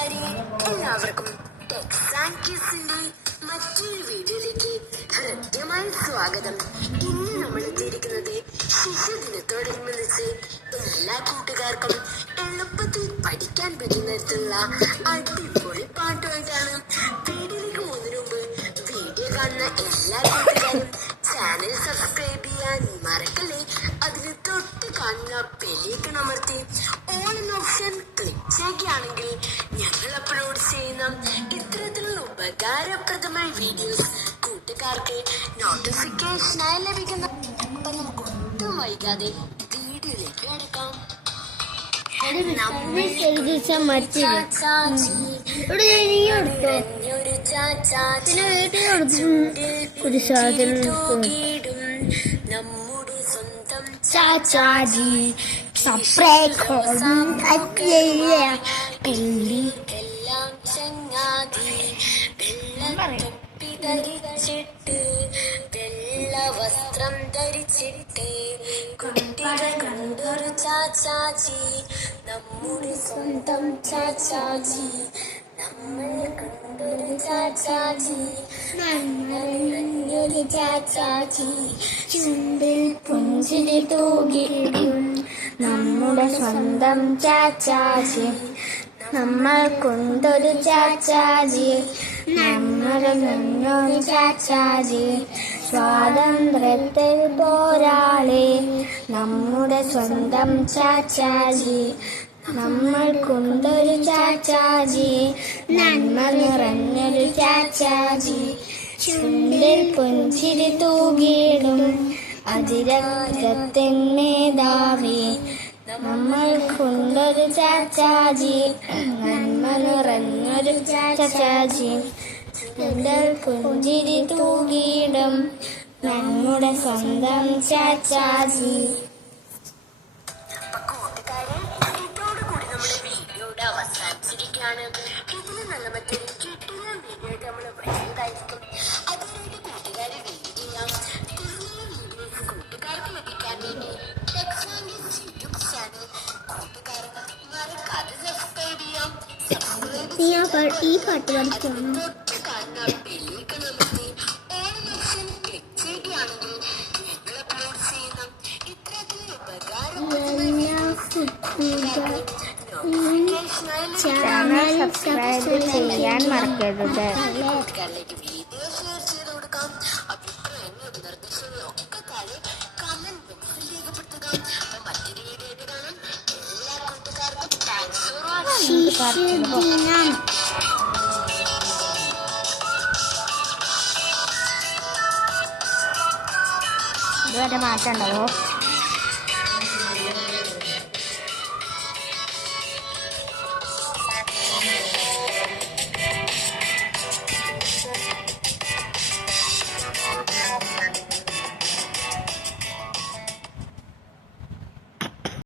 കൂട്ടുകാരെ, എല്ലാവർക്കും ടെക്സാങ്കിസിന്റെ മറ്റൊരു വീഡിയോയിലേക്ക് ഹൃദ്യമായ സ്വാഗതം. ഇന്ന് നമ്മൾ എത്തിയിരിക്കുന്നത് ശിശുദിനത്തോടനുബന്ധിച്ച് എല്ലാ കൂട്ടുകാർക്കും എളുപ്പത്തിൽ പഠിക്കാൻ പറ്റുന്ന തരത്തിലുള്ള അടിപൊളി പാട്ടുമായിട്ടാണ്. വീഡിയോയിലേക്ക് പോകുന്നതിന് മുമ്പ് വീഡിയോ കാണുന്ന എല്ലാ കൂട്ടുകാരും ചാനൽ സബ്സ്ക്രൈബ് ചെയ്യാൻ മറക്കല്ലേ. അതിന് തൊട്ട് കാണുന്ന ബെല്ലൈക്കൺ അമർത്തി ഓൾ എന്ന ഓപ്ഷൻ ക്ലിക്ക് ചെയ്യുകയാണെങ്കിൽ ഞങ്ങൾ അപ്ലോഡ് ചെയ്യുന്ന ഇത്തരത്തിലുള്ള ഉപകാരപ്രദമായ വീഡിയോസ് കൂട്ടുകാർക്ക് നോട്ടിഫിക്കേഷനായി ലഭിക്കുന്ന. അപ്പൊ നമുക്ക് ഒട്ടും വൈകാതെ വീഡിയോയിലേക്ക് എടുക്കാം. നമ്മുടെ സ്വന്തം ചാച്ചാജി എല്ലാം ചങ്ങാതി വെള്ളത്തൊപ്പി ധരിച്ചിട്ട് വെള്ള വസ്ത്രം ധരിച്ചിട്ട് കുട്ടികൾ കണ്ടൊരു ചാച്ചാജി, നമ്മുടെ സ്വന്തം ചാച്ചാജി. നമ്മൾ കണ്ടൊരു ചാച്ചാജി, ഒരു ചാച്ചാജി ചുണ്ടിൽ പുഞ്ചിരി തൂകിടും. നമ്മുടെ സ്വന്തം ചാച്ചാജി, നമ്മൾ കൊണ്ടൊരു ചാച്ചാജി, നമ്മുടെ നല്ലൊരു ചാച്ചാജി. സ്വാതന്ത്ര്യത്തിൽ പോരാളി നമ്മുടെ സ്വന്തം ചാച്ചാജി, നമ്മൾ കൊണ്ടൊരു ചാച്ചാജി, നന്മ നിറഞ്ഞൊരു ചാച്ചാജി. ചുണ്ടിൽ പുഞ്ചിരി തൂകിടും അതിരക്തത്തിൻ മേധാവി നമ്മൾ കൊണ്ടൊരു ചാച്ചാജി, നന്മ നിറഞ്ഞൊരു ചാച്ചാജി. ചുണ്ടിൽ പുഞ്ചിരി തൂകിടും നമ്മുടെ സ്വന്തം ചാച്ചാജി. അവസാനിച്ചിരിക്കുകയാണ്. ഇതിന് നല്ല മറ്റൊരു കിട്ടുന്ന വീഡിയോ നമ്മൾ വരുന്നതായിരിക്കും. അതിനായിട്ട് കൂട്ടുകാരെ വെയിറ്റ് ചെയ്യാം. കൂടുതൽ വീഡിയോസ് കൂട്ടുകാർക്ക് ലഭിക്കാൻ വേണ്ടി ടെക്സാങ്കിസ് യൂട്യൂബ് ചാനൽ കൂട്ടുകാർ മറക്കാതെ സബ്സ്ക്രൈബ് ചെയ്യാം. ഈ പാട്ട് കളിക്കണം. തൊട്ട് കാണുന്ന ബെല്ലൈക്കൺ അമർത്തി ഓൾ ഓപ്ഷൻ ക്ലിക്ക് ചെയ്യുകയാണെങ്കിൽ ഞങ്ങൾ അപ്ലോഡ് ചെയ്യുന്ന ഇത്തരത്തിലുള്ള ചാനൽ സബ്സ്ക്രൈബ് ചെയ്യാൻ മറക്കരുത്. കൂട്ടുകാരിലേക്ക് വീഡിയോ ഷെയർ ചെയ്ത് കൊടുക്കാം. അഭിപ്രായങ്ങളും നിർദ്ദേശങ്ങളും ഒക്കെ താഴെ കമന്റ് ബോക്സിൽ രേഖപ്പെടുത്തുക. മറ്റൊരു വീഡിയോ ആയിട്ട് കാണാം. എല്ലാ കൂട്ടുകാർക്കും താങ്ക്സ് ഫോർ വാച്ചിങ്. ഇതുവരെ മാറ്റമുണ്ടാവോ?